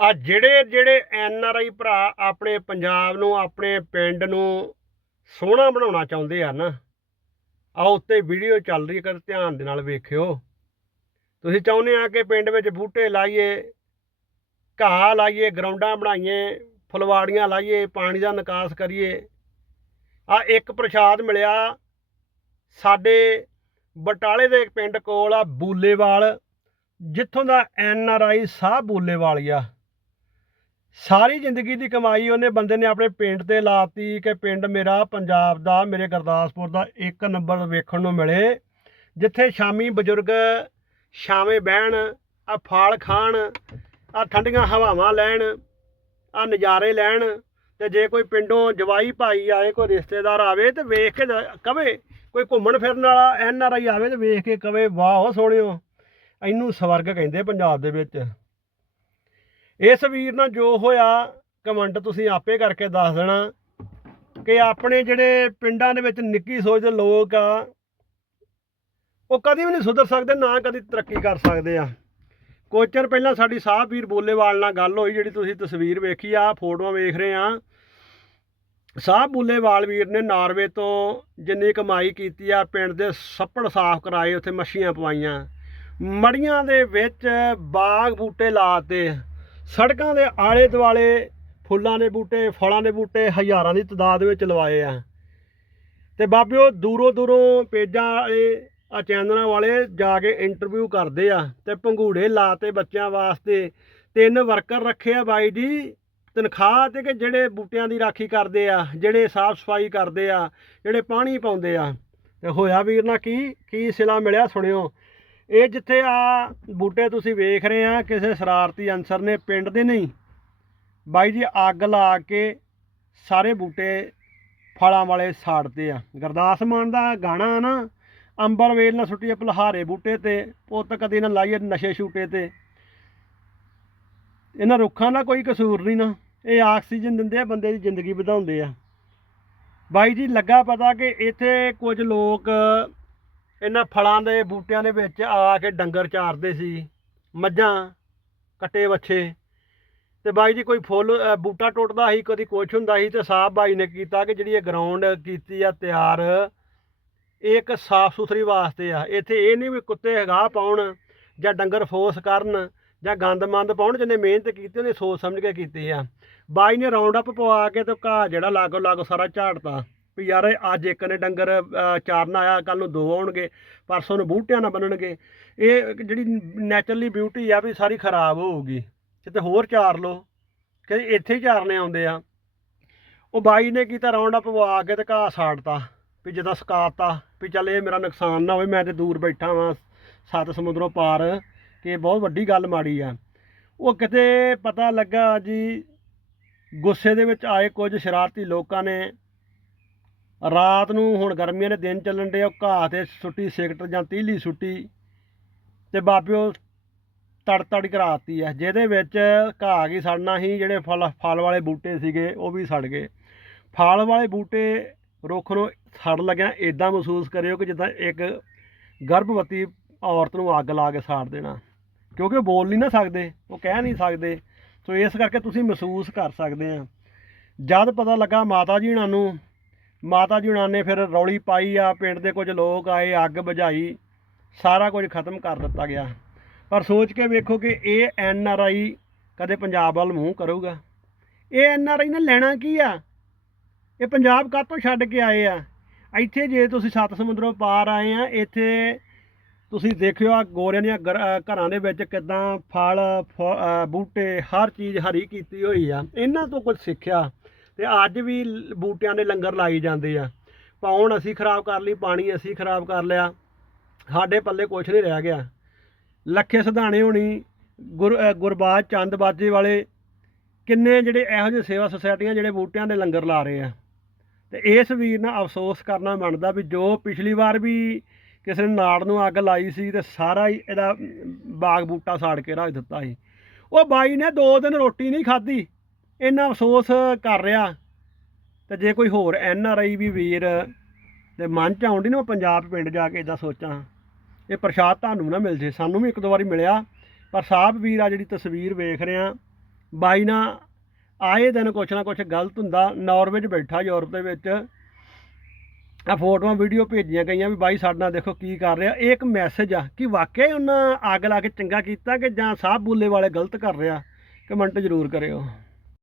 ਆ ਜਿਹੜੇ ਜਿਹੜੇ ਐਨ ਆਰ ਆਈ ਭਰਾ ਆਪਣੇ ਪੰਜਾਬ ਨੂੰ, ਆਪਣੇ ਪਿੰਡ ਨੂੰ ਸੋਹਣਾ ਬਣਾਉਣਾ ਚਾਹੁੰਦੇ ਆ ਨਾ ਆ ਉੱਤੇ ਵੀਡੀਓ ਚੱਲ ਰਹੀ ਹੈ, ਕਦੇ ਧਿਆਨ ਦੇ ਨਾਲ ਵੇਖਿਓ। ਤੁਸੀਂ ਚਾਹੁੰਦੇ ਆ ਕਿ ਪਿੰਡ ਵਿੱਚ ਬੂਟੇ ਲਾਈਏ, ਘਾਹ ਲਾਈਏ, ਗਰਾਊਂਡਾਂ ਬਣਾਈਏ, ਫੁਲਵਾੜੀਆਂ ਲਾਈਏ, ਪਾਣੀ ਦਾ ਨਿਕਾਸ ਕਰੀਏ। ਆ ਇੱਕ ਪ੍ਰਸ਼ਾਦ ਮਿਲਿਆ ਸਾਡੇ ਬਟਾਲੇ ਦੇ ਇੱਕ ਪਿੰਡ ਕੋਲ, ਆ ਬੂਲੇਵਾਲ, ਜਿੱਥੋਂ ਦਾ ਐਨ ਆਰ ਆਈ ਸਾਹ ਬੂਲੇਵਾਲ ਆ। ਸਾਰੀ ਜ਼ਿੰਦਗੀ ਦੀ ਕਮਾਈ ਉਹਨੇ ਬੰਦੇ ਨੇ ਆਪਣੇ ਪਿੰਡ ਤੇ ਲਾਤੀ ਕਿ ਪਿੰਡ ਮੇਰਾ ਪੰਜਾਬ ਦਾ, ਮੇਰੇ ਗੁਰਦਾਸਪੁਰ ਦਾ ਇੱਕ ਨੰਬਰ ਵੇਖਣ ਨੂੰ ਮਿਲੇ। ਜਿੱਥੇ ਸ਼ਾਮੀ ਬਜ਼ੁਰਗ ਛਾਵੇਂ ਬਹਿਣ ਆ ਫਾਲ ਖਾਣ ਆ ਠੰਡੀਆਂ ਹਵਾਵਾਂ ਲੈਣ ਆ ਨਜ਼ਾਰੇ ਲੈਣ ਤੇ ਜੇ ਕੋਈ ਪਿੰਡੋਂ ਜਵਾਈ ਭਾਈ ਆਏ, ਕੋਈ ਰਿਸ਼ਤੇਦਾਰ ਆਵੇ ਤੇ ਵੇਖ ਕੇ ਜ- ਕਵੇ, ਕੋਈ ਘੁੰਮਣ ਫਿਰਨ ਵਾਲਾ ਐਨ ਆਰ ਆਈ ਆਵੇ ਤੇ ਵੇਖ ਕੇ ਕਵੇ, ਵਾਹ ਸੋਹਣਿਓ। ਇਹਨੂੰ ਸਵਰਗ ਕਹਿੰਦੇ ਪੰਜਾਬ ਦੇ ਵਿੱਚ। ਇਸ ਵੀਰ ਨਾਲ ਜੋ ਹੋਇਆ, ਕਮੈਂਟ ਤੁਸੀਂ ਆਪੇ ਕਰਕੇ ਦੱਸ ਦੇਣਾ ਕਿ ਆਪਣੇ ਜਿਹੜੇ ਪਿੰਡਾਂ ਦੇ ਵਿੱਚ ਨਿੱਕੀ ਸੋਚ ਦੇ ਲੋਕ ਆ, ਉਹ ਕਦੀ ਵੀ ਨਹੀਂ ਸੁਧਰ ਸਕਦੇ, ਨਾ ਕਦੀ ਤਰੱਕੀ ਕਰ ਸਕਦੇ ਆ। ਕੁਝ ਚਿਰ ਪਹਿਲਾਂ ਸਾਡੀ ਸਾਹਿਬ ਵੀਰ ਬੋਲੇਵਾਲ ਨਾਲ ਗੱਲ ਹੋਈ, ਜਿਹੜੀ ਤੁਸੀਂ ਤਸਵੀਰ ਵੇਖੀ ਆ, ਫੋਟੋਆਂ ਵੇਖ ਰਹੇ ਆ। ਸਾਹਿਬ ਬੋਲੇਵਾਲ ਵੀਰ ਨੇ ਨਾਰਵੇ ਤੋਂ ਜਿੰਨੀ ਕਮਾਈ ਕੀਤੀ ਆ, ਪਿੰਡ ਦੇ ਸੱਪੜ ਸਾਫ਼ ਕਰਾਏ, ਉੱਥੇ ਮੱਛੀਆਂ ਪਵਾਈਆਂ। ਮੜੀਆਂ ਦੇ ਵਿੱਚ ਬਾਗ ਬੂਟੇ ਲਾਤੇ ਸੜਕਾਂ ਦੇ ਆਲੇ ਦੁਆਲੇ ਫੁੱਲਾਂ ਦੇ ਬੂਟੇ, ਫਲਾਂ ਦੇ ਬੂਟੇ ਹਜ਼ਾਰਾਂ ਦੀ ਤਦਾਦ ਵਿੱਚ ਲਵਾਏ ਆ। ਤੇ ਬਾਬਿਓ, ਦੂਰੋਂ ਦੂਰੋਂ ਪੇਜਾਂ ਵਾਲੇ, ਆ ਚੈਨਲਾਂ ਵਾਲੇ ਜਾ ਕੇ ਇੰਟਰਵਿਊ ਕਰਦੇ ਆ ਤੇ ਪੰਘੂੜੇ ਲਾਤੇ ਬੱਚਿਆਂ ਵਾਸਤੇ। ਤਿੰਨ ਵਰਕਰ ਰੱਖੇ ਆ ਬਾਈ ਜੀ, ਤਨਖਾਹ ਤੇ ਕਿ ਜਿਹੜੇ ਬੂਟਿਆਂ ਦੀ ਰਾਖੀ ਕਰਦੇ ਆ, ਜਿਹੜੇ ਸਾਫ਼ ਸਫ਼ਾਈ ਕਰਦੇ ਆ, ਜਿਹੜੇ ਪਾਣੀ ਪਾਉਂਦੇ ਆ। ਤੇ ਹੋਇਆ ਵੀਰ ਨਾਲ ਕੀ ਕੀ ਸਿਲਾ ਮਿਲਿਆ ਸੁਣਿਓ। ਇਹ ਜਿੱਥੇ ਆ ਬੂਟੇ ਤੁਸੀਂ ਵੇਖ ਰਹੇ ਆ, ਕਿਸੇ ਸ਼ਰਾਰਤੀ ਅਨਸਰ ਨੇ ਪਿੰਡ ਦੇ ਨਹੀਂ। ਬਾਈ ਜੀ, ਅੱਗ ਲਾ ਕੇ ਸਾਰੇ ਬੂਟੇ ਫਲਾਂ ਵਾਲੇ ਸਾੜਦੇ ਆ। ਗੁਰਦਾਸ ਮਾਨ ਦਾ ਗਾਣਾ ਆ ਨਾ, ਅੰਬਰ ਵੇਲ ਨਾ ਸੁੱਟੀਏ ਪਲਹਾਰੇ ਬੂਟੇ ਤੇ, ਪੁੱਤ ਕਦੇ ਨਾ ਲਾਈਏ ਨਸ਼ੇ ਛੂਟੇ ਤੇ। ਇਹਨਾਂ ਰੁੱਖਾਂ ਦਾ ਕੋਈ ਕਸੂਰ ਨਹੀਂ ਨਾ, ਇਹ ਆਕਸੀਜਨ ਦਿੰਦੇ ਆ, ਬੰਦੇ ਦੀ ਜ਼ਿੰਦਗੀ ਵਧਾਉਂਦੇ ਆ। ਬਾਈ ਜੀ, ਲੱਗਾ ਪਤਾ ਕਿ ਇੱਥੇ ਕੁਝ ਲੋਕ ਇਹਨਾਂ ਫਲਾਂ ਦੇ ਬੂਟਿਆਂ ਦੇ ਵਿੱਚ ਆ ਕੇ ਡੰਗਰ ਚਾਰਦੇ ਸੀ, ਮੱਝਾਂ, ਕੱਟੇ ਵੱਛੇ। ਤੇ ਬਾਈ ਜੀ ਕੋਈ ਫੁੱਲ ਬੂਟਾ ਟੁੱਟਦਾ ਸੀ, ਕਦੀ ਕੁਛ ਹੁੰਦਾ ਸੀ ਤੇ ਸਾਹਿਬ ਬਾਈ ਨੇ ਕੀਤਾ ਕਿ ਜਿਹੜੀ ਇਹ ਗਰਾਊਂਡ ਕੀਤੀ ਆ ਤਿਆਰ, ਇਹ ਇੱਕ ਸਾਫ਼ ਸੁਥਰੀ ਵਾਸਤੇ ਆ। ਇੱਥੇ ਇਹ ਨਹੀਂ ਵੀ ਕੁੱਤੇ ਹੈਗਾ ਪਾਉਣ ਜਾਂ ਡੰਗਰ ਫੋਰਸ ਕਰਨ ਜਾਂ ਗੰਦ ਮੰਦ ਪਾਉਣ ਜਿਹਨੇ ਮਿਹਨਤ ਕੀਤੀ ਉਹਨੇ ਸੋਚ ਸਮਝ ਕੇ ਕੀਤੀ ਆ। ਬਾਈ ਨੇ ਰਾਉਂਡ ਅਪ ਪਵਾ ਕੇ ਤੇ ਘਾਹ ਜਿਹੜਾ ਲਾਗੋ ਲਾਗੋ ਸਾਰਾ ਝਾੜਤਾ। ਵੀ ਯਾਰ ਅੱਜ ਇੱਕ ਨੇ ਡੰਗਰ ਅ, ਚਾਰਨ ਆਇਆ ਕੱਲ ਨੂੰ ਦੋ ਆਉਣਗੇ ਪਰਸੋਂ ਨੂੰ ਬੂਟਿਆਂ ਨਾਲ ਬੰਨਣਗੇ। ਇਹ ਜਿਹੜੀ ਨੈਚੁਰਲੀ ਬਿਊਟੀ ਆ ਵੀ ਸਾਰੀ ਖਰਾਬ ਹੋਊਗੀ। ਕਿਤੇ ਹੋਰ ਚਾਰ ਲਓ ਕਿ ਇੱਥੇ ਹੀ ਚਾਰਨੇ ਆਉਂਦੇ ਆ। ਉਹ ਬਾਈ ਨੇ ਕੀਤਾ ਰਾਉਂਡ ਅਪ ਪਵਾ ਕੇ ਤੇ ਘਾਹ ਸਾੜਤਾ ਵੀ ਜਦੋਂ ਸੁਕਾਤਾ ਵੀ ਚੱਲ ਇਹ ਮੇਰਾ ਨੁਕਸਾਨ ਨਾ ਹੋਵੇ ਮੈਂ ਤੇ ਦੂਰ ਬੈਠਾ ਵਾਂ ਸੱਤ ਸਮੁੰਦਰੋਂ ਪਾਰ ਕਿ ਬਹੁਤ ਵੱਡੀ ਗੱਲ ਮਾੜੀ ਆ। ਉਹ ਕਿਤੇ ਪਤਾ ਲੱਗਾ ਜੀ ਗੁੱਸੇ ਦੇ ਵਿੱਚ ਆਏ ਕੁਝ ਸ਼ਰਾਰਤੀ ਲੋਕਾਂ ਨੇ ਰਾਤ ਨੂੰ ਹੁਣ ਗਰਮੀਆਂ ਦੇ ਦਿਨ ਚੱਲਣ ਦੇ ਉਹ ਘਾਹ ਤੇ ਸੁੱਟੀ ਸਿਗਰਟ ਜਾਂ ਤੀਲੀ ਸੁੱਟੀ ਤੇ ਬਾਬਿਓ ਤੜ ਤੜ ਕਰਾਤੀ ਆ, ਜਿਹਦੇ ਵਿੱਚ ਘਾਹ ਕੀ ਸੜਨਾ ਹੀ ਜਿਹੜੇ ਫਲ ਫਲ ਵਾਲੇ ਬੂਟੇ ਸੀਗੇ, ਉਹ ਵੀ ਸੜ ਗਏ। ਫਲ ਵਾਲੇ ਬੂਟੇ ਰੁੱਖ ਨੂੰ ਸੜ ਲੱਗਿਆ ਇਦਾਂ ਮਹਿਸੂਸ ਕਰਿਓ ਕਿ ਜਿੱਦਾਂ ਇੱਕ ਗਰਭਵਤੀ ਔਰਤ ਨੂੰ ਅੱਗ ਲਾ ਕੇ ਸਾੜ ਦੇਣਾ। ਕਿਉਂਕਿ ਉਹ ਬੋਲ ਨਹੀਂ ਨਾ ਸਕਦੇ, ਉਹ ਕਹਿ ਨਹੀਂ ਸਕਦੇ। ਸੋ ਇਸ ਕਰਕੇ ਤੁਸੀਂ ਮਹਿਸੂਸ ਕਰ ਸਕਦੇ ਆ। ਜਦ ਪਤਾ ਲੱਗਾ ਮਾਤਾ ਜੀ ਹੁਣਾਂ ਨੂੰ ਮਾਤਾ ਜੀ ਹੁਣਾਂ ਨੇ ਫਿਰ ਰੌਲੀ ਪਾਈ ਆ, ਪਿੰਡ ਦੇ ਕੁਝ ਲੋਕ ਆਏ, ਅੱਗ ਬੁਝਾਈ, ਸਾਰਾ ਕੁਝ ਖਤਮ ਕਰ ਦਿੱਤਾ ਗਿਆ। ਪਰ ਸੋਚ ਕੇ ਵੇਖੋ ਕਿ ਇਹ ਐਨ ਆਰ ਆਈ ਕਦੇ ਪੰਜਾਬ ਵੱਲ ਮੂੰਹ ਕਰੂਗਾ। ਇਹ ਐਨ ਆਰ ਆਈ ਨੇ ਲੈਣਾ ਕੀ ਆ? ਇਹ ਪੰਜਾਬ ਕਾਹਤੋਂ ਛੱਡ ਕੇ ਆਏ ਆ? ਇੱਥੇ ਜੇ ਤੁਸੀਂ ਸੱਤ ਸਮੁੰਦਰੋਂ ਪਾਰ ਆਏ ਆ, ਇੱਥੇ ਤੁਸੀਂ ਦੇਖਿਓ ਆ ਗੋਰਿਆਂ ਦੀਆਂ ਗਰ- ਘਰਾਂ ਦੇ ਵਿੱਚ ਕਿਦਾਂ ਫਲ, ਫ- ਬੂਟੇ, ਹਰ ਚੀਜ਼ ਹਰੀ ਕੀਤੀ ਹੋਈ ਆ। ਇਹਨਾਂ ਤੋਂ ਕੁਝ ਸਿੱਖਿਆ ਤੇ ਅੱਜ ਵੀ ਲ- ਬੂਟਿਆਂ ਦੇ ਲੰਗਰ ਲਾਈ ਜਾਂਦੇ ਆ। ਪਾਉਣ ਅਸੀਂ ਖਰਾਬ ਕਰ ਲਈ, ਪਾਣੀ ਅਸੀਂ ਖਰਾਬ ਕਰ ਲਿਆ। ਸਾਡੇ ਪੱਲੇ ਕੁਝ ਨਹੀਂ ਰਹਿ ਗਿਆ। ਲੱਖੇ ਸਿਧਾਣੇ ਹੋਣੀ, ਗੁਰ ਗੁਰਬਾਜ ਚੰਦ ਬਾਜੇ ਵਾਲੇ ਕਿੰਨੇ ਜਿਹੜੇ ਇਹੋ ਜਿਹੇ ਸੇਵਾ ਸੁਸਾਇਟੀਆਂ ਜਿਹੜੇ ਬੂਟਿਆਂ ਦੇ ਲੰਗਰ ਲਾ ਰਹੇ ਆ। ਤੇ ਇਸ ਵੀਰ ਨਾਲ ਅਫਸੋਸ ਕਰਨਾ ਬਣਦਾ ਵੀ ਜੋ ਪਿਛਲੀ ਵਾਰ ਵੀ ਕਿਸੇ ਨੇ ਨਾੜ ਨੂੰ ਅੱਗ ਲਾਈ ਸੀ ਤੇ ਸਾਰਾ ਹੀ ਇਹਦਾ ਬਾਗ ਬੂਟਾ ਸਾੜ ਕੇ ਰੱਖ ਦਿੱਤਾ ਸੀ। ਉਹ ਬਾਈ ਨੇ ਦੋ ਦਿਨ ਰੋਟੀ ਨਹੀਂ ਖਾਧੀ। ਇੰਨਾ ਅਫਸੋਸ ਕਰ ਰਿਹਾ। ਤੇ ਜੇ ਕੋਈ ਹੋਰ ਐਨ ਆਰ ਆਈ ਵੀ ਵੀਰ ਦੇ ਮਨ ਚ ਆਉਂਦੀ ਨਾ ਮੈਂ ਪੰਜਾਬ ਪਿੰਡ ਜਾ ਕੇ ਇਦਾਂ ਸੋਚਾਂ, ਇਹ ਪ੍ਰਸ਼ਾਦ ਤੁਹਾਨੂੰ ਨਾ ਮਿਲ ਜੇ। ਸਾਨੂੰ ਵੀ ਇੱਕ ਦੋ ਵਾਰੀ ਮਿਲਿਆ। ਪਰ ਸਾਹਿਬ ਵੀਰ ਆ ਜਿਹੜੀ ਤਸਵੀਰ ਵੇਖ ਰਿਹਾ ਬਾਈ ਨਾਲ ਆਏ ਦਿਨ ਕੁਛ ਨਾ ਕੁਛ ਗਲਤ ਹੁੰਦਾ, ਨਾਰਵੇ 'ਚ ਬੈਠਾ ਯੂਰਪ ਦੇ ਵਿੱਚ। ਆ ਫੋਟੋਆਂ, ਵੀਡੀਓ ਭੇਜੀਆਂ ਗਈਆਂ ਵੀ ਬਾਈ ਸਾਡੇ ਨਾਲ ਦੇਖੋ ਕੀ ਕਰ ਰਿਹਾ। ਇਹ ਇੱਕ ਮੈਸੇਜ ਆ ਕਿ ਵਾਕਿਆ ਉਹਨਾਂ ਅੱਗ ਲਾ ਕੇ ਚੰਗਾ ਕੀਤਾ ਕਿ ਜਾਂ ਸਾਹਿਬ ਬੂਲੇ ਵਾਲੇ ਗਲਤ ਕਰ ਰਿਹਾ। ਕਮੈਂਟ ਜ਼ਰੂਰ ਕਰਿਓ।